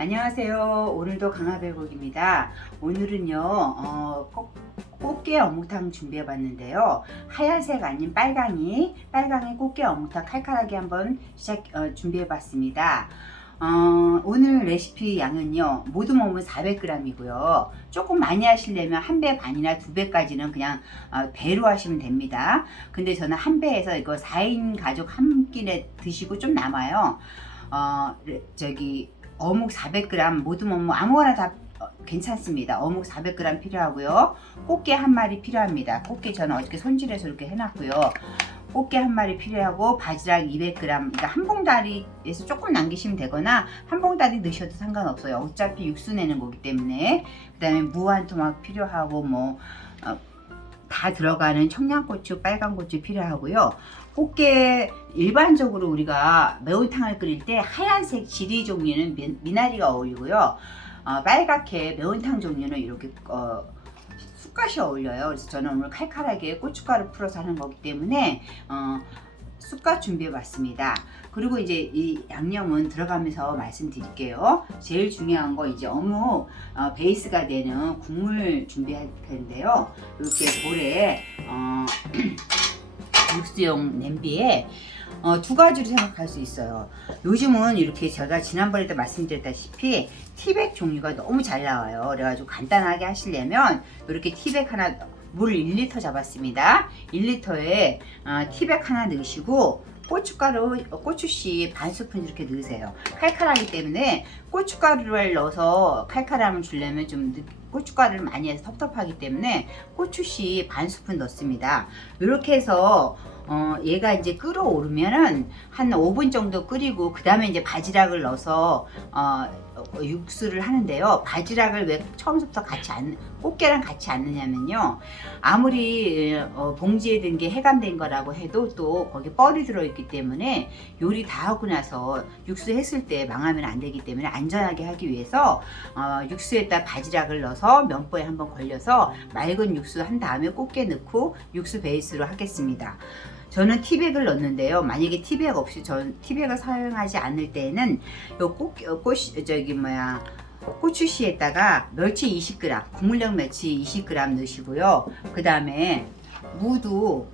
안녕하세요. 오늘도 강화백옥입니다. 오늘은요, 꽃게 어묵탕 준비해 봤는데요. 하얀색 아닌 빨강이 꽃게 어묵탕 칼칼하게 한번 준비해 봤습니다. 오늘 레시피 양은요, 모두 먹으면 400g이고요. 조금 많이 하시려면 1배 반이나 2배까지는 그냥 배로 하시면 됩니다. 근데 저는 1배에서 이거 4인 가족 한 끼에 드시고 좀 남아요. 어묵 400g 모두 먹으면 아무거나 다 괜찮습니다. 어묵 400g 필요하고요. 꽃게 한 마리 필요합니다. 꽃게 저는 어저께 손질해서 이렇게 해놨고요. 꽃게 한 마리 필요하고 바지락 200g, 그러니까 한 봉다리에서 조금 남기시면 되거나 한 봉다리 넣으셔도 상관없어요. 어차피 육수 내는 거기 때문에. 그 다음에 무 한 토막 필요하고 다 들어가는 청양고추, 빨간고추 필요하고요. 꽃게 일반적으로 우리가 매운탕을 끓일 때 하얀색 지리 종류는 미나리가 어울리고요. 빨갛게 매운탕 종류는 이렇게 쑥갓이 어울려요. 그래서 저는 오늘 칼칼하게 고춧가루 풀어서 하는 거기 때문에 쑥갓 준비해 봤습니다. 그리고 이제 이 양념은 들어가면서 말씀드릴게요. 제일 중요한 거 이제 어묵 베이스가 되는 국물 준비할 텐데요. 이렇게 볼에 육수용 냄비에 두 가지로 생각할 수 있어요. 요즘은 이렇게 제가 지난번에도 말씀드렸다시피 티백 종류가 너무 잘 나와요. 그래가지고 간단하게 하시려면 이렇게 티백 하나, 물 1리터 잡았습니다. 1리터에 티백 하나 넣으시고 고춧가루, 고추씨 반 스푼 이렇게 넣으세요. 칼칼하기 때문에 고춧가루를 넣어서 칼칼함을 주려면 고춧가루를 많이 해서 텁텁하기 때문에 고추씨 반 스푼 넣습니다. 이렇게 해서 얘가 이제 끓어오르면은 한 5분 정도 끓이고 그 다음에 이제 바지락을 넣어서 육수를 하는데요. 바지락을 왜 처음부터 꽃게랑 같이 안 넣냐면요. 아무리 봉지에 든 게 해감된 거라고 해도 또 거기 뻘이 들어있기 때문에 요리 다 하고 나서 육수 했을 때 망하면 안 되기 때문에 안전하게 하기 위해서 육수에다 바지락을 넣어서 면보에 한번 걸려서 맑은 육수 한 다음에 꽃게 넣고 육수 베이스로 하겠습니다. 저는 티백을 넣는데요. 만약에 티백 없이 전 티백을 사용하지 않을 때는 요 고추씨에다가 멸치 20g, 국물용 멸치 20g 넣으시고요. 그 다음에 무도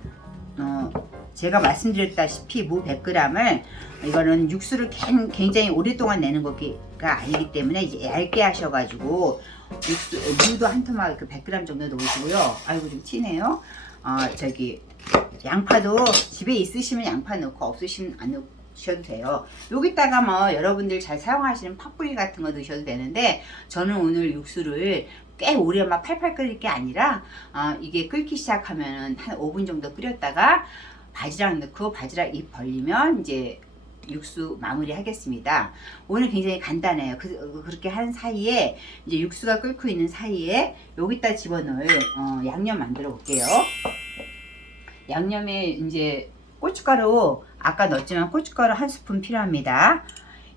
제가 말씀드렸다시피 무 100g을 이거는 육수를 굉장히 오랫동안 내는 거가 아니기 때문에 이제 얇게 하셔가지고 무도 한 토막 100g 정도 넣으시고요. 아이고 좀 튀네요. 양파도 집에 있으시면 양파 넣고 없으시면 안 넣으셔도 돼요. 여기다가 여러분들 잘 사용하시는 팥뿌리 같은 거 넣으셔도 되는데 저는 오늘 육수를 꽤 오래 팔팔 끓일 게 아니라 이게 끓기 시작하면 한 5분 정도 끓였다가 바지락 넣고 바지락 입 벌리면 이제 육수 마무리 하겠습니다. 오늘 굉장히 간단해요. 그렇게 한 사이에 이제 육수가 끓고 있는 사이에 여기다 집어넣을 양념 만들어 볼게요. 양념에 이제 고춧가루 아까 넣었지만 고춧가루 한 스푼 필요합니다.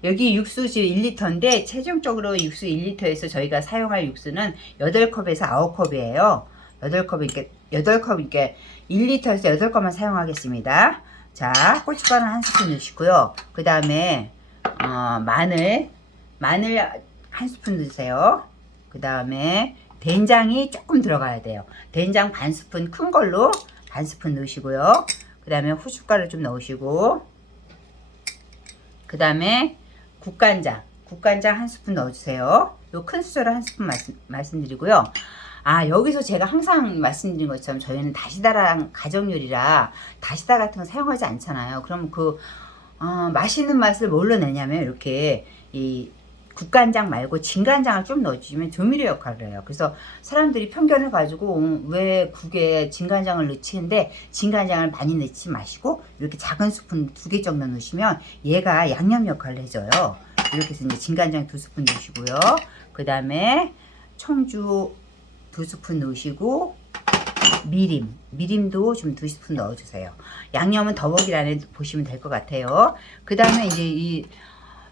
여기 육수 지금 1리터인데 최종적으로 육수 1리터에서 저희가 사용할 육수는 8컵에서 9컵이에요. 8컵이니까 1리터에서 8컵만 사용하겠습니다. 자, 고춧가루 한 스푼 넣으시고요. 그 다음에 마늘 한 스푼 넣으세요. 그 다음에 된장이 조금 들어가야 돼요. 된장 반 스푼 큰 걸로 반 스푼 넣으시고요. 그 다음에 후춧가루 좀 넣으시고, 그 다음에 국간장 한 스푼 넣어주세요. 요 큰 수저로 한 스푼 말씀드리고요. 여기서 제가 항상 말씀드린 것처럼 저희는 다시다랑 가정요리라 다시다 같은 거 사용하지 않잖아요. 그럼 맛있는 맛을 뭘로 내냐면 이렇게 이 국간장 말고 진간장을 좀 넣어주시면 조미료 역할을 해요. 그래서 사람들이 편견을 가지고 왜 국에 진간장을 넣지 했는데 진간장을 많이 넣지 마시고 이렇게 작은 스푼 2개 정도 넣으시면 얘가 양념 역할을 해줘요. 이렇게 해서 이제 진간장 2스푼 넣으시고요. 그 다음에 청주 2스푼 넣으시고 미림도 좀 2스푼 넣어주세요. 양념은 더보기란에 보시면 될 것 같아요. 그 다음에 이제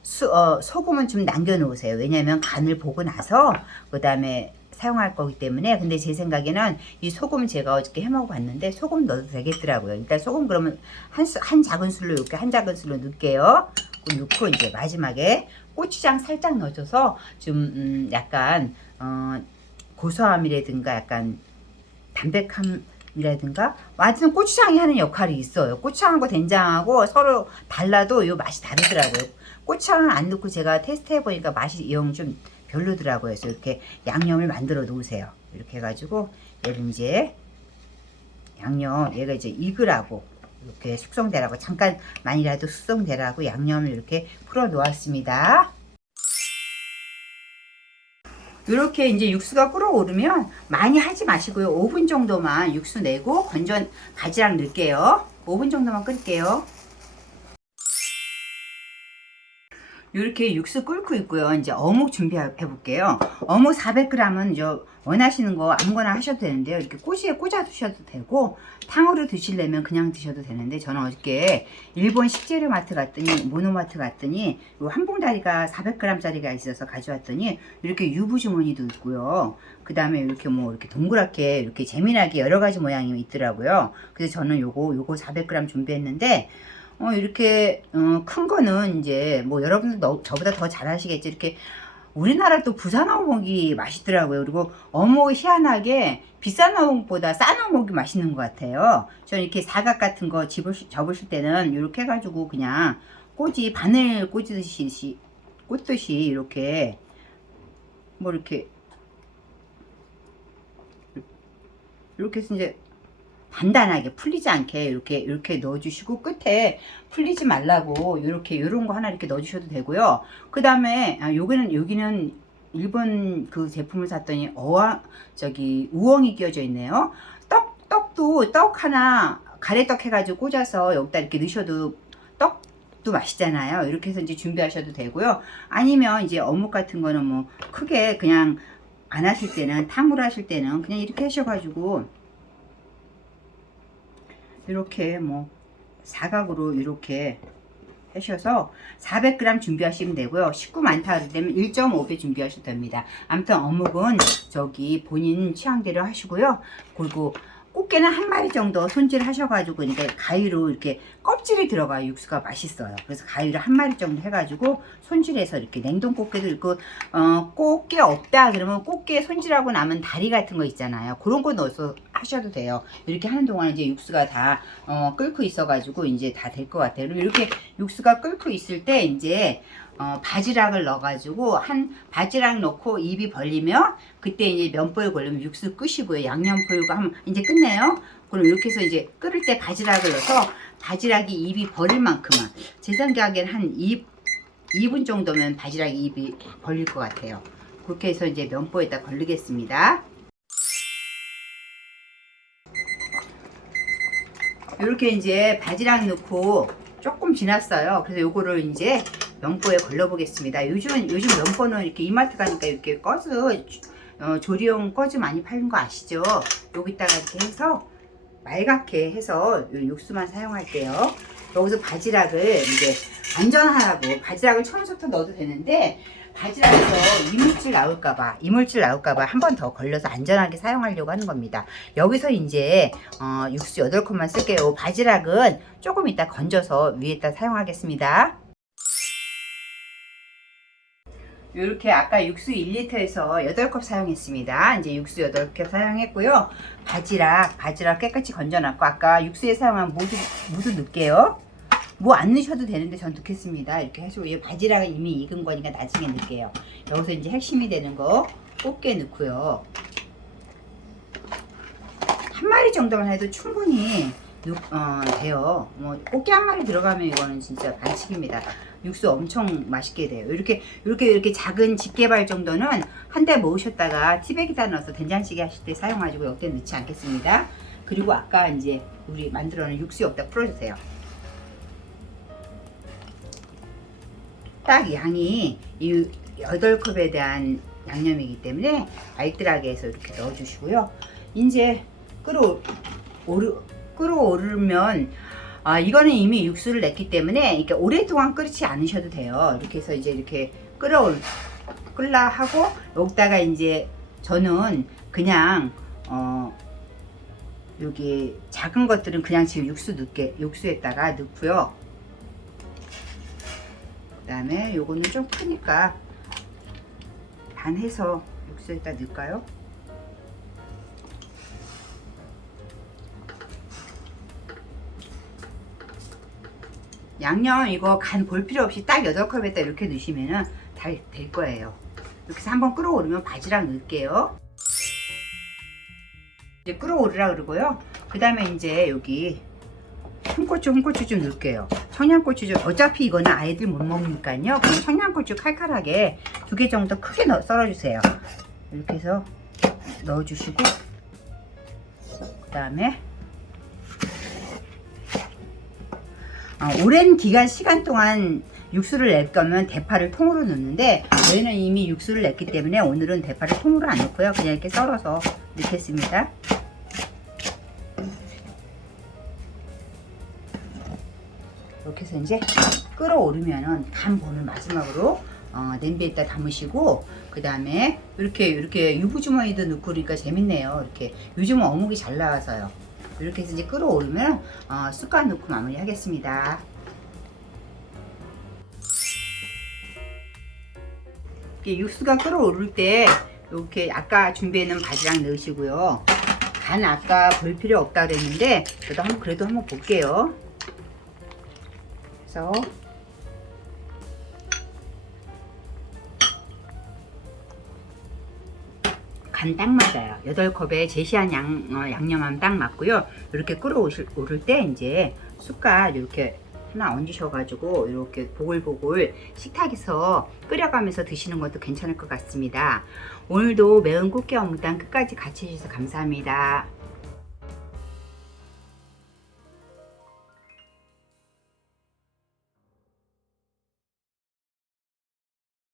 소금은 좀 남겨 놓으세요. 왜냐면 간을 보고 나서 그 다음에 사용할 거기 때문에. 근데 제 생각에는 이 소금 제가 어저께 해 먹어 봤는데 소금 넣어도 되겠더라고요. 일단 소금 그러면 한 작은 술로 이렇게 한 작은 술로 넣을게요. 넣고 이제 마지막에 고추장 살짝 넣어줘서 좀 약간 고소함이라든가 약간 담백함이라든가 완전 고추장이 하는 역할이 있어요. 고추장하고 된장하고 서로 달라도 요 맛이 다르더라고요. 고추장을 안 넣고 제가 테스트 해보니까 맛이 영 좀 별로더라고요. 그래서 이렇게 양념을 만들어 놓으세요. 이렇게 해가지고 얘를 이제 양념 얘가 이제 익으라고 이렇게 숙성되라고 잠깐만이라도 숙성되라고 양념을 이렇게 풀어 놓았습니다. 이렇게 이제 육수가 끓어오르면 많이 하지 마시고요. 5분 정도만 육수 내고 바지락 넣을게요. 5분 정도만 끓일게요. 이렇게 육수 끓고 있고요. 이제 어묵 준비해 볼게요. 어묵 400g은 원하시는 거 아무거나 하셔도 되는데요. 이렇게 꼬지에 꽂아 두셔도 되고 탕으로 드시려면 그냥 드셔도 되는데 저는 어저께 일본 식재료마트 갔더니 모노마트 갔더니 요 한 봉다리가 400g짜리가 있어서 가져왔더니 이렇게 유부주머니도 있고요. 그 다음에 이렇게 뭐 이렇게 동그랗게 이렇게 재미나게 여러 가지 모양이 있더라고요. 그래서 저는 요거 400g 준비했는데 이렇게 큰 거는 이제 뭐 여러분들 저보다 더 잘 아시겠죠. 이렇게 우리나라 또 부산 어묵이 맛있더라고요. 그리고 어묵이 희한하게 비싼 어묵보다 싼 어묵이 맛있는 것 같아요. 저는 이렇게 사각 같은 거 접으실 때는 이렇게 해가지고 그냥 꼬지 바늘 꽂듯이 이렇게 뭐 이렇게 해서 이제 단단하게 풀리지 않게 이렇게 넣어주시고 끝에 풀리지 말라고 요런 거 하나 이렇게 넣어주셔도 되고요. 그 다음에 여기는 일본 그 제품을 샀더니 우엉이 끼워져 있네요. 떡 하나 가래떡 해가지고 꽂아서 여기다 이렇게 넣으셔도 떡도 맛있잖아요. 이렇게 해서 이제 준비하셔도 되고요. 아니면 이제 어묵 같은 거는 뭐 크게 그냥 안 하실 때는 탕으로 하실 때는 그냥 이렇게 하셔가지고 이렇게 뭐 사각으로 이렇게 하셔서 400g 준비하시면 되고요. 식구 많다 그러면 1.5배 준비하셔도 됩니다. 아무튼 어묵은 본인 취향대로 하시고요. 그리고 꽃게는 한 마리 정도 손질하셔가지고 그러니까 가위로 이렇게 껍질이 들어가요. 육수가 맛있어요. 그래서 가위로 한 마리 정도 해가지고 손질해서 이렇게 냉동 꽃게도 있고 꽃게 없다 그러면 꽃게 손질하고 남은 다리 같은 거 있잖아요. 그런 거 넣어서 하셔도 돼요. 이렇게 하는 동안 이제 육수가 다 끓고 있어가지고 이제 다 될 것 같아요. 그리고 이렇게 육수가 끓고 있을 때 이제 바지락을 넣어가지고 바지락 넣고 입이 벌리면 그때 이제 면보에 걸리면 육수 끄시고요. 양념 풀고 하면 이제 끝내요. 그럼 이렇게 해서 이제 끓을 때 바지락을 넣어서 바지락이 입이 벌릴 만큼만 제 생각에는 한 2분 정도면 바지락이 입이 벌릴 것 같아요. 그렇게 해서 이제 면보에다 걸리겠습니다. 이렇게 이제 바지락 넣고 조금 지났어요. 그래서 요거를 이제 면보에 걸러 보겠습니다. 요즘 면보는 이렇게 이마트 가니까 이렇게 조리용 꺼즈 많이 파는 거 아시죠? 여기다가 이렇게 해서 맑게 해서 육수만 사용할게요. 여기서 바지락을 이제 안전하라고 바지락을 처음부터 넣어도 되는데 바지락에서 이물질 나올까봐 한 번 더 걸려서 안전하게 사용하려고 하는 겁니다. 여기서 이제 육수 8컵만 쓸게요. 바지락은 조금 이따 건져서 위에다 사용하겠습니다. 이렇게 아까 육수 1리터에서 8컵 사용했습니다. 이제 육수 8컵 사용했고요. 바지락 깨끗이 건져놨고 아까 육수에 사용한 무도 넣을게요. 뭐 안 넣으셔도 되는데 전 넣겠습니다. 이렇게 해서 바지락은 이미 익은 거니까 나중에 넣을게요. 여기서 이제 핵심이 되는 거 꽃게 넣고요. 한 마리 정도만 해도 충분히 돼요. 뭐 꽃게 한 마리 들어가면 이거는 진짜 반칙입니다. 육수 엄청 맛있게 돼요. 이렇게 작은 집게발 정도는 한 대 모으셨다가 티백에다 넣어서 된장찌개 하실 때 사용하시고 여기에 넣지 않겠습니다. 그리고 아까 이제 우리 만들어 놓은 육수 여기다 풀어주세요. 딱 양이 이 8컵에 대한 양념이기 때문에 알뜰하게 해서 이렇게 넣어주시고요. 이제 끓어오르면 이거는 이미 육수를 냈기 때문에 이렇게 오랫동안 끓이지 않으셔도 돼요. 이렇게 해서 이제 이렇게 끓라 하고 여기다가 이제 저는 그냥 여기 작은 것들은 그냥 지금 육수에다가 넣고요. 그다음에 요거는 좀 크니까 반 해서 육수에다 넣을까요? 양념 이거 간 볼 필요 없이 딱 8컵에다 이렇게 넣으시면은 다 될 거예요. 이렇게 해서 한번 끓어오르면 바지락 넣을게요. 이제 끓어오르라 그러고요. 그 다음에 이제 여기 홍고추 좀 넣을게요. 청양고추 좀, 어차피 이거는 아이들 못 먹으니까요. 그냥 청양고추 칼칼하게 2개 정도 크게 썰어주세요. 이렇게 해서 넣어주시고, 그 다음에 오랜 시간 동안 육수를 낼 거면 대파를 통으로 넣는데 저희는 이미 육수를 냈기 때문에 오늘은 대파를 통으로 안 넣고요. 그냥 이렇게 썰어서 넣겠습니다. 이렇게 해서 이제 끓어오르면은 간 보는 마지막으로 냄비에다 담으시고, 그 다음에 이렇게 유부주머니도 넣고 그러니까 재밌네요. 이렇게 요즘은 어묵이 잘 나와서요. 이렇게 해서 이제 끓어오르면 쑥갓 넣고 마무리 하겠습니다. 육수가 끓어오를 때 이렇게 아까 준비해놓은 바지락 넣으시고요. 간 아까 볼 필요 없다 그랬는데 그래도 한번 볼게요. 그래서 간 딱 맞아요. 8컵에 제시한 양념하면 딱 맞고요. 이렇게 끓어오를 때 이제 쑥갓 이렇게 하나 얹으셔가지고 이렇게 보글보글 식탁에서 끓여가면서 드시는 것도 괜찮을 것 같습니다. 오늘도 매운 꽃게 어묵탕 끝까지 같이 해주셔서 감사합니다.